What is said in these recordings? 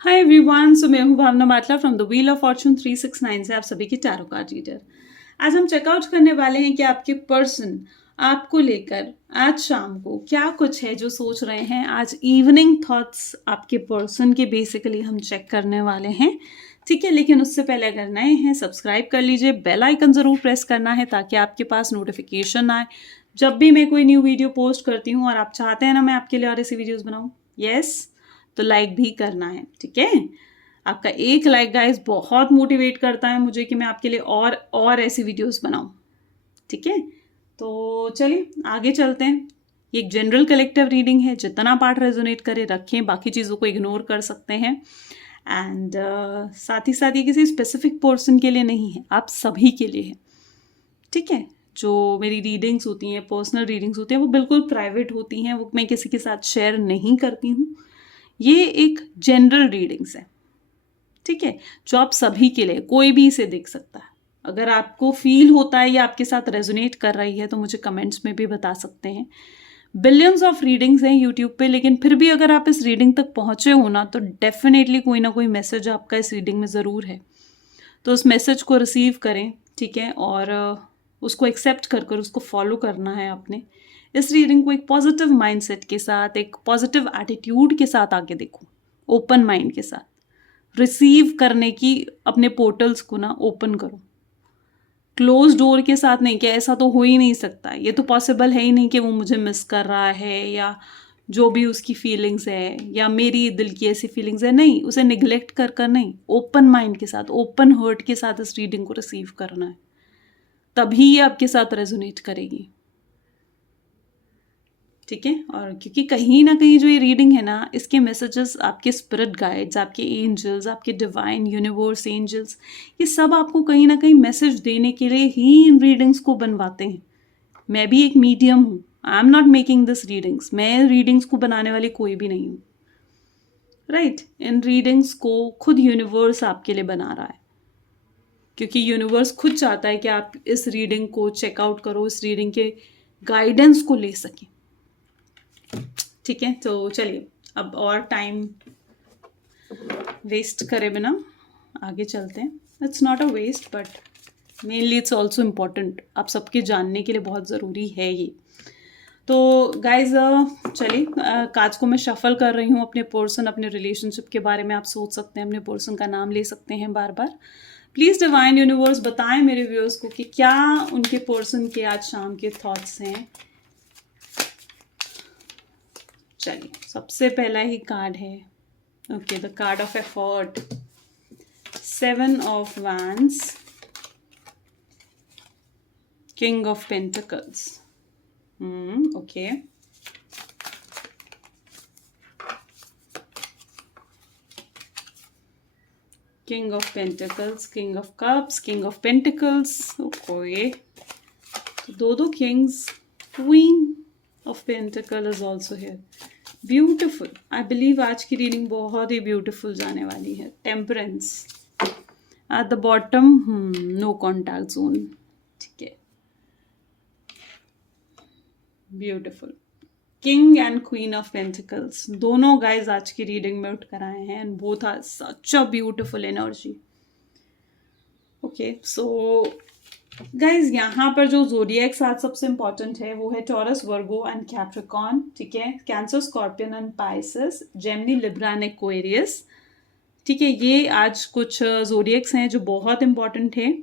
Hi everyone, so मैं हूँ Bhavna Batla from the wheel of fortune 369 से आप सभी की टैरो कार्ड रीडर। आज हम चेकआउट करने वाले हैं कि आपके पर्सन आपको लेकर आज शाम को क्या कुछ है जो सोच रहे हैं। आज इवनिंग थॉट्स आपके पर्सन के बेसिकली हम चेक करने वाले हैं, ठीक है। लेकिन उससे पहले अगर नए हैं सब्सक्राइब कर लीजिए, बेल आइकन ज़रूर प्रेस करना है ताकि आपके पास नोटिफिकेशन आए जब भी मैं कोई न्यू वीडियो पोस्ट करती हूँ। और आप चाहते हैं ना मैं आपके लिए और ऐसी वीडियोज़ बनाऊँ, यस, तो लाइक भी करना है, ठीक है। आपका एक लाइक गाइस बहुत मोटिवेट करता है मुझे कि मैं आपके लिए और ऐसी वीडियोस बनाऊं, ठीक है। तो चलिए आगे चलते हैं। ये एक जनरल कलेक्टिव रीडिंग है, जितना पार्ट रेजोनेट करे रखें, बाकी चीज़ों को इग्नोर कर सकते हैं। एंड साथ ही साथ ये किसी स्पेसिफिक पर्सन के लिए नहीं है, आप सभी के लिए है, ठीक है। जो मेरी रीडिंग्स होती हैं, पर्सनल रीडिंग्स होती हैं, वो बिल्कुल प्राइवेट होती हैं, वो मैं किसी के साथ शेयर नहीं करती हूँ। ये एक जनरल रीडिंग्स है, ठीक है, जो आप सभी के लिए, कोई भी इसे देख सकता है। अगर आपको फील होता है या आपके साथ रेजोनेट कर रही है तो मुझे कमेंट्स में भी बता सकते हैं। बिलियंस ऑफ रीडिंग्स हैं यूट्यूब पे, लेकिन फिर भी अगर आप इस रीडिंग तक पहुंचे हो ना तो डेफिनेटली कोई ना कोई मैसेज आपका इस रीडिंग में ज़रूर है। तो उस मैसेज को रिसीव करें, ठीक है, और उसको एक्सेप्ट कर कर उसको फॉलो करना है आपने। इस रीडिंग को एक पॉजिटिव माइंडसेट के साथ, एक पॉजिटिव एटीट्यूड के साथ आगे देखो, ओपन माइंड के साथ रिसीव करने की अपने पोर्टल्स को ना ओपन करो। क्लोज डोर के साथ नहीं कि ऐसा तो हो ही नहीं सकता, ये तो पॉसिबल है ही नहीं कि वो मुझे मिस कर रहा है, या जो भी उसकी फीलिंग्स है या मेरी दिल की ऐसी फीलिंग्स है, नहीं, उसे निग्लेक्ट कर कर नहीं, ओपन माइंड के साथ, ओपन हार्ट के साथ इस रीडिंग को रिसीव करना है, तभी ये आपके साथ रेजोनेट करेगी, ठीक है। और क्योंकि कहीं ना कहीं जो ये रीडिंग है ना, इसके मैसेजेस आपके स्पिरिट गाइड्स, आपके एंजल्स, आपके डिवाइन यूनिवर्स एंजल्स, ये सब आपको कहीं ना कहीं मैसेज देने के लिए ही इन रीडिंग्स को बनवाते हैं। मैं भी एक मीडियम हूँ, I am not making this readings, मैं रीडिंग्स को बनाने वाली कोई भी नहीं हूँ, राइट। इन रीडिंग्स को खुद यूनिवर्स आपके लिए बना रहा है, क्योंकि यूनिवर्स खुद चाहता है कि आप इस रीडिंग को चेकआउट करो, इस रीडिंग के गाइडेंस को ले सकें, ठीक है। तो चलिए अब और टाइम वेस्ट करे बिना आगे चलते हैं। It's not a waste but mainly it's also important, आप सबके जानने के लिए बहुत ज़रूरी है ये। तो गाइज चलिए काज को मैं शफल कर रही हूँ। अपने पर्सन, अपने रिलेशनशिप के बारे में आप सोच सकते हैं, अपने पर्सन का नाम ले सकते हैं बार बार। प्लीज़ डिवाइन यूनिवर्स बताएं मेरे व्यूअर्स को कि क्या उनके पर्सन के आज शाम के थॉट्स हैं। चलिए सबसे पहला ही कार्ड है, okay, the card of effort, 7 of wands, king of pentacles, okay, king of pentacles, king of cups, king of pentacles, okay, दो kings, queen of pentacle is also here, beautiful. I believe आज की reading बहुत ही beautiful जाने वाली है। Temperance at the bottom, no contact zone, ठीक है, beautiful. King and queen of pentacles दोनों गाइज आज की रीडिंग में उठ कर आए हैं, and both are such a beautiful energy. Okay, so guys यहाँ पर जो ज़ोडिएक्स आज सबसे इंपॉर्टेंट है वो है टॉरस, वर्गो एंड कैप्रिकॉर्न, ठीक है, cancer, scorpion and Pisces, Gemini, Libra and Aquarius, ठीक है। ये आज कुछ ज़ोडिएक्स हैं जो बहुत इंपॉर्टेंट है।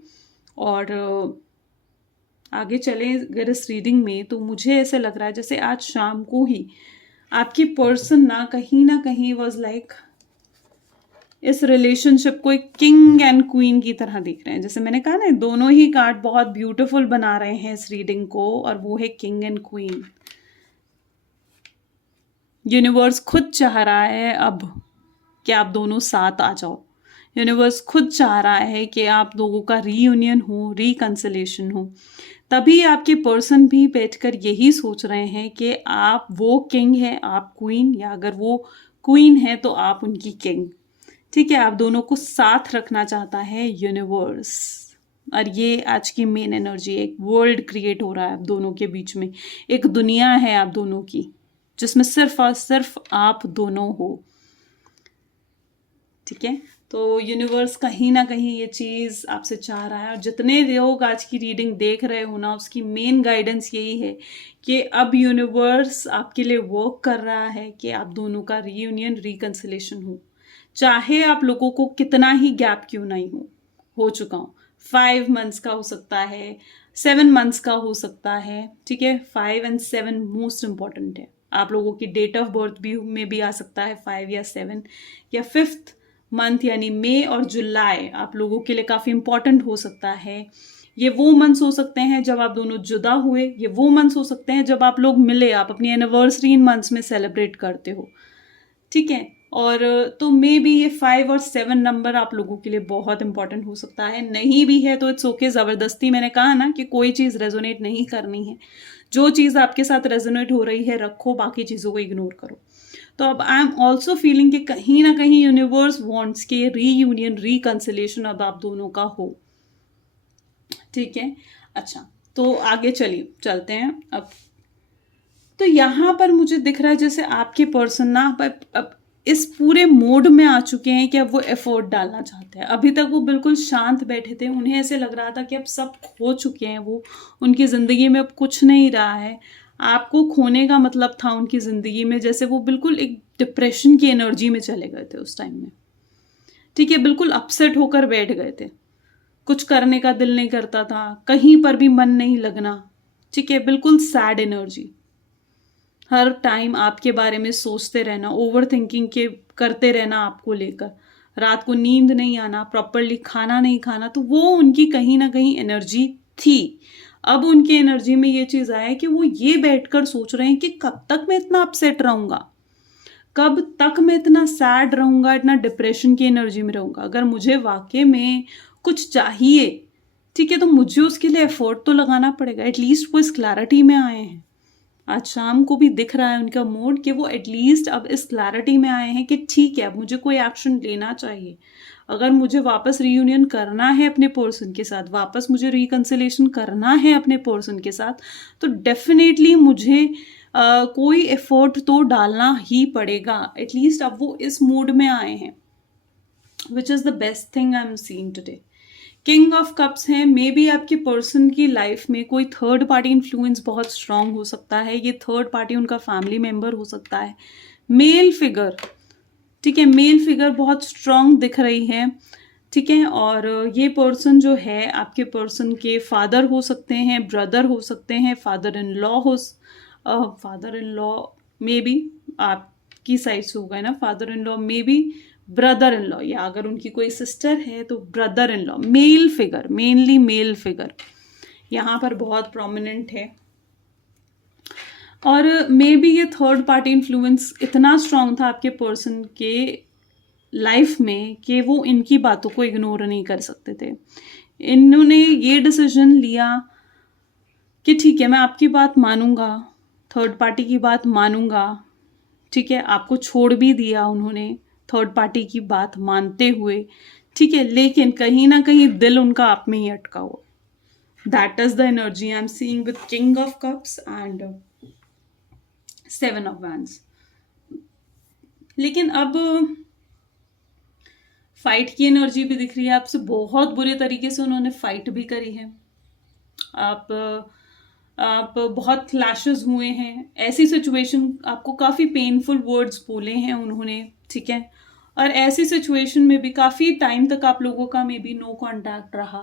और आगे चलें अगर इस रीडिंग में, तो मुझे ऐसे लग रहा है जैसे आज शाम को ही आपकी पर्सन ना कहीं वॉज लाइक इस रिलेशनशिप को एक किंग एंड क्वीन की तरह देख रहे हैं। जैसे मैंने कहा ना, दोनों ही कार्ड बहुत ब्यूटीफुल बना रहे हैं इस रीडिंग को, और वो है किंग एंड क्वीन। यूनिवर्स खुद चाह रहा है अब कि आप दोनों साथ आ जाओ। यूनिवर्स खुद चाह रहा है कि आप लोगों का रीयूनियन हो, रिकंसिलेशन हो। तभी आपके पर्सन भी बैठकर यही सोच रहे हैं कि आप वो किंग है, आप क्वीन, या अगर वो क्वीन है तो आप उनकी किंग, ठीक है। आप दोनों को साथ रखना चाहता है यूनिवर्स, और ये आज की मेन एनर्जी, एक वर्ल्ड क्रिएट हो रहा है आप दोनों के बीच में, एक दुनिया है आप दोनों की जिसमें सिर्फ और सिर्फ आप दोनों हो। ठीक है, तो यूनिवर्स कहीं ना कहीं ये चीज़ आपसे चाह रहा है। और जितने लोग आज की रीडिंग देख रहे हो ना, उसकी मेन गाइडेंस यही है कि अब यूनिवर्स आपके लिए वर्क कर रहा है कि आप दोनों का रीयूनियन, रिकंसिलेशन हो, चाहे आप लोगों को कितना ही गैप क्यों नहीं हो चुका हो। 5 मंथ्स का हो सकता है, 7 मंथ्स का हो सकता है, ठीक है। 5 और 7 मोस्ट इंपॉर्टेंट है। आप लोगों की डेट ऑफ बर्थ भी में भी आ सकता है 5 या 7, या 5th मंथ यानी मई और जुलाई आप लोगों के लिए काफ़ी इंपॉर्टेंट हो सकता है। ये वो मंथ्स हो सकते हैं जब आप दोनों जुदा हुए, ये वो मंथ्स हो सकते हैं जब आप लोग मिले, आप अपनी एनिवर्सरी इन मंथ्स में सेलिब्रेट करते हो, ठीक है। और तो मे बी ये 5 और 7 नंबर आप लोगों के लिए बहुत इंपॉर्टेंट हो सकता है। नहीं भी है तो इट्स ओके, ज़बरदस्ती मैंने कहा ना कि कोई चीज़ रेजोनेट नहीं करनी है। जो चीज़ आपके साथ रेजोनेट हो रही है रखो, बाकी चीज़ों को इग्नोर करो। तो अब आई एम ऑल्सो फीलिंग कि कहीं ना कहीं यूनिवर्स वॉन्ट्स के रीयूनियन, रिकंसिलेशन अब आप दोनों का हो, ठीक है। अच्छा, तो आगे चलते हैं अब। तो यहाँ पर मुझे दिख रहा है जैसे आपके पर्सन ना अब इस पूरे मोड में आ चुके हैं कि अब वो एफर्ट डालना चाहते हैं। अभी तक वो बिल्कुल शांत बैठे थे, उन्हें ऐसे लग रहा था कि अब सब खो चुके हैं, वो उनकी ज़िंदगी में अब कुछ नहीं रहा है। आपको खोने का मतलब था उनकी ज़िंदगी में, जैसे वो बिल्कुल एक डिप्रेशन की एनर्जी में चले गए थे उस टाइम में, ठीक है। बिल्कुल अपसेट होकर बैठ गए थे, कुछ करने का दिल नहीं करता था, कहीं पर भी मन नहीं लगना, ठीक है। बिल्कुल सैड एनर्जी, हर टाइम आपके बारे में सोचते रहना, ओवर थिंकिंग के करते रहना आपको लेकर, रात को नींद नहीं आना, प्रॉपरली खाना नहीं खाना, तो वो उनकी कहीं ना कहीं एनर्जी थी। अब उनकी एनर्जी में ये चीज़ आया कि वो ये बैठकर सोच रहे हैं कि कब तक मैं इतना अपसेट रहूँगा, कब तक मैं इतना सैड रहूँगा, इतना डिप्रेशन की एनर्जी में रहूँगा। अगर मुझे वाकई में कुछ चाहिए, ठीक है, तो मुझे उसके लिए एफर्ट तो लगाना पड़ेगा। एटलीस्ट वो इस क्लैरिटी में आए हैं। आज शाम को भी दिख रहा है उनका मूड कि वो एटलीस्ट अब इस क्लैरिटी में आए हैं कि ठीक है, अब मुझे कोई एक्शन लेना चाहिए। अगर मुझे वापस रीयूनियन करना है अपने पर्सन के साथ, वापस मुझे रिकंसिलेशन करना है अपने पर्सन के साथ, तो डेफिनेटली मुझे कोई एफर्ट तो डालना ही पड़ेगा। एटलीस्ट अब वो इस मूड में आए हैं, which is the best thing I am seeing today. King of cups हैं, मे बी आपके पर्सन की लाइफ में कोई थर्ड पार्टी इन्फ्लुएंस बहुत स्ट्रांग हो सकता है। ये थर्ड पार्टी उनका फैमिली मेंबर हो सकता है, मेल फिगर, ठीक है। मेल फिगर बहुत स्ट्रांग दिख रही है, ठीक है। और ये पर्सन जो है आपके पर्सन के फादर हो सकते हैं, ब्रदर हो सकते हैं, father in law may be आपकी साइड से होगा ना, father in law may be brother in law, या अगर उनकी कोई सिस्टर है तो brother in law. Male figure, mainly male figure यहाँ पर बहुत प्रोमिनेंट है। और मे बी ये थर्ड पार्टी इन्फ्लुएंस इतना स्ट्रांग था आपके पर्सन के लाइफ में कि वो इनकी बातों को इग्नोर नहीं कर सकते थे। इन्होंने ये डिसीजन लिया कि ठीक है, मैं आपकी बात मानूंगा, थर्ड पार्टी की बात मानूंगा, ठीक है। आपको छोड़ भी दिया उन्होंने थर्ड पार्टी की बात मानते हुए, ठीक है। लेकिन कहीं ना कहीं दिल उनका आप में ही अटका हुआ। That is the energy I am seeing with king of cups and 7 of wands. लेकिन अब फाइट की एनर्जी भी दिख रही है आपसे, बहुत बुरे तरीके से उन्होंने फाइट भी करी है। आप बहुत क्लैशेस हुए हैं, ऐसी सिचुएशन, आपको काफ़ी पेनफुल वर्ड्स बोले हैं उन्होंने, ठीक है। और ऐसी सिचुएशन में भी काफ़ी टाइम तक आप लोगों का मे बी नो कॉन्टैक्ट रहा,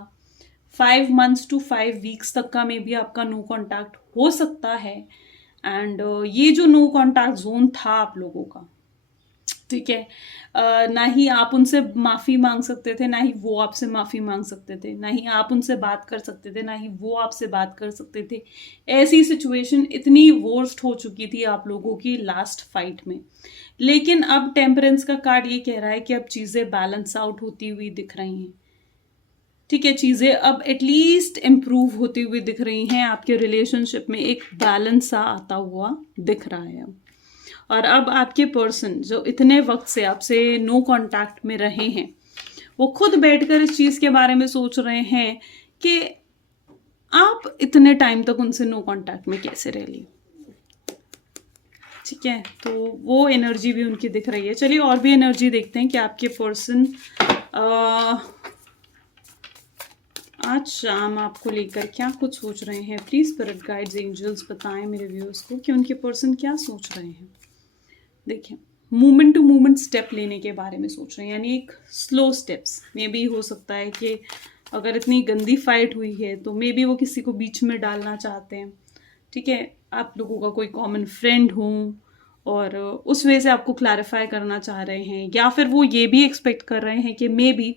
5 मंथ्स टू 5 वीक्स तक का मे बी आपका नो कॉन्टैक्ट हो सकता है। एंड ये जो नो कॉन्टैक्ट जोन था आप लोगों का, ठीक है, ना ही आप उनसे माफ़ी मांग सकते थे, ना ही वो आपसे माफ़ी मांग सकते थे, ना ही आप उनसे बात कर सकते थे, ना ही वो आपसे बात कर सकते थे। ऐसी सिचुएशन इतनी वर्स्ट हो चुकी थी आप लोगों की लास्ट फाइट में। लेकिन अब टेम्परेंस का कार्ड ये कह रहा है कि अब चीज़ें बैलेंस आउट होती हुई दिख रही हैं, ठीक है। चीज़ें अब एटलीस्ट इम्प्रूव होती हुई दिख रही हैं, आपके रिलेशनशिप में एक बैलेंस सा आता हुआ दिख रहा है अब। और अब आपके पर्सन जो इतने वक्त से आपसे नो कांटेक्ट में रहे हैं, वो खुद बैठकर इस चीज़ के बारे में सोच रहे हैं कि आप इतने टाइम तक उनसे नो कांटेक्ट में कैसे रह ली। ठीक है, तो वो एनर्जी भी उनकी दिख रही है। चलिए और भी एनर्जी देखते हैं कि आपके पर्सन आज शाम आपको लेकर क्या कुछ सोच रहे हैं। प्लीज स्पिरिट गाइड्स एंजल्स बताएं मेरे व्यूअर्स को कि उनके पर्सन क्या सोच रहे हैं। देखिए, मूवमेंट टू मूवमेंट स्टेप लेने के बारे में सोच रहे हैं, यानी एक स्लो स्टेप्स। मे बी हो सकता है कि अगर इतनी गंदी फाइट हुई है तो मे बी वो किसी को बीच में डालना चाहते हैं। ठीक है, आप लोगों का कोई कॉमन फ्रेंड हो और उस वजह से आपको क्लैरिफाई करना चाह रहे हैं, या फिर वो ये भी एक्सपेक्ट कर रहे हैं कि मे बी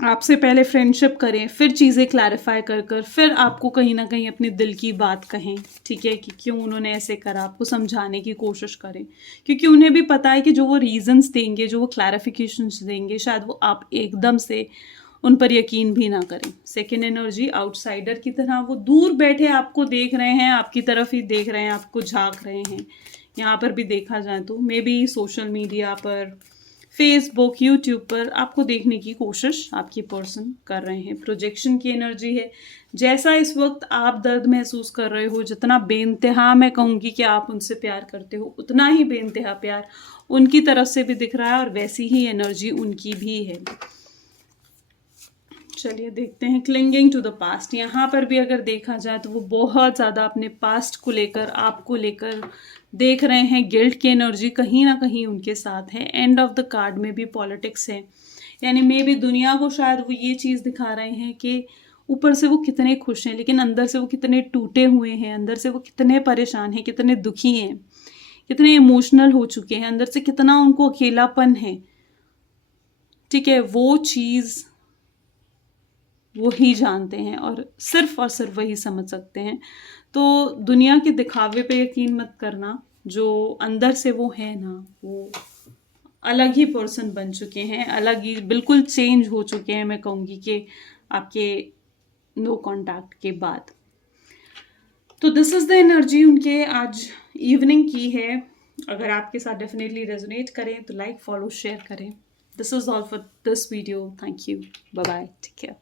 आपसे पहले फ्रेंडशिप करें, फिर चीज़ें क्लैरिफाई कर कर फिर आपको कहीं ना कहीं अपने दिल की बात कहें। ठीक है, कि क्यों उन्होंने ऐसे करा, आपको समझाने की कोशिश करें, क्योंकि उन्हें भी पता है कि जो वो रीजंस देंगे, जो वो क्लैरिफिकेशंस देंगे, शायद वो आप एकदम से उन पर यकीन भी ना करें। सेकेंड एनर्जी आउटसाइडर की तरह वो दूर बैठे आपको देख रहे हैं, आपकी तरफ ही देख रहे हैं, आपको झांक रहे हैं। यहाँ पर भी देखा जाए तो मे बी सोशल मीडिया पर, फेसबुक, यूट्यूब पर आपको देखने की कोशिश आपकी पर्सन कर रहे हैं। प्रोजेक्शन की एनर्जी है। जैसा इस वक्त आप दर्द महसूस कर रहे हो, जितना बेइंतहा मैं कहूँगी कि आप उनसे प्यार करते हो, उतना ही बेइंतहा प्यार उनकी तरफ से भी दिख रहा है और वैसी ही एनर्जी उनकी भी है। चलिए देखते हैं क्लिंगिंग टू द पास्ट। यहाँ पर भी अगर देखा जाए तो वो बहुत ज़्यादा अपने पास्ट को लेकर, आपको लेकर देख रहे हैं। गिल्ट की एनर्जी कहीं ना कहीं उनके साथ है। एंड ऑफ द कार्ड में भी पॉलिटिक्स है, यानी मे भी दुनिया को शायद वो ये चीज़ दिखा रहे हैं कि ऊपर से वो कितने खुश हैं, लेकिन अंदर से वो कितने टूटे हुए हैं, अंदर से वो कितने परेशान हैं, कितने दुखी हैं, कितने इमोशनल हो चुके हैं, अंदर से कितना उनको अकेलापन है। ठीक है, वो चीज़ वो ही जानते हैं और सिर्फ वही समझ सकते हैं। तो दुनिया के दिखावे पे यकीन मत करना, जो अंदर से वो है ना, वो अलग ही पर्सन बन चुके हैं, अलग ही बिल्कुल चेंज हो चुके हैं। मैं कहूँगी कि आपके नो कांटेक्ट के बाद। तो दिस इज द एनर्जी उनके आज इवनिंग की है। अगर आपके साथ डेफिनेटली रेजोनेट करें तो लाइक, फॉलो, शेयर करें। This is all for this video. Thank you, bye bye, take care.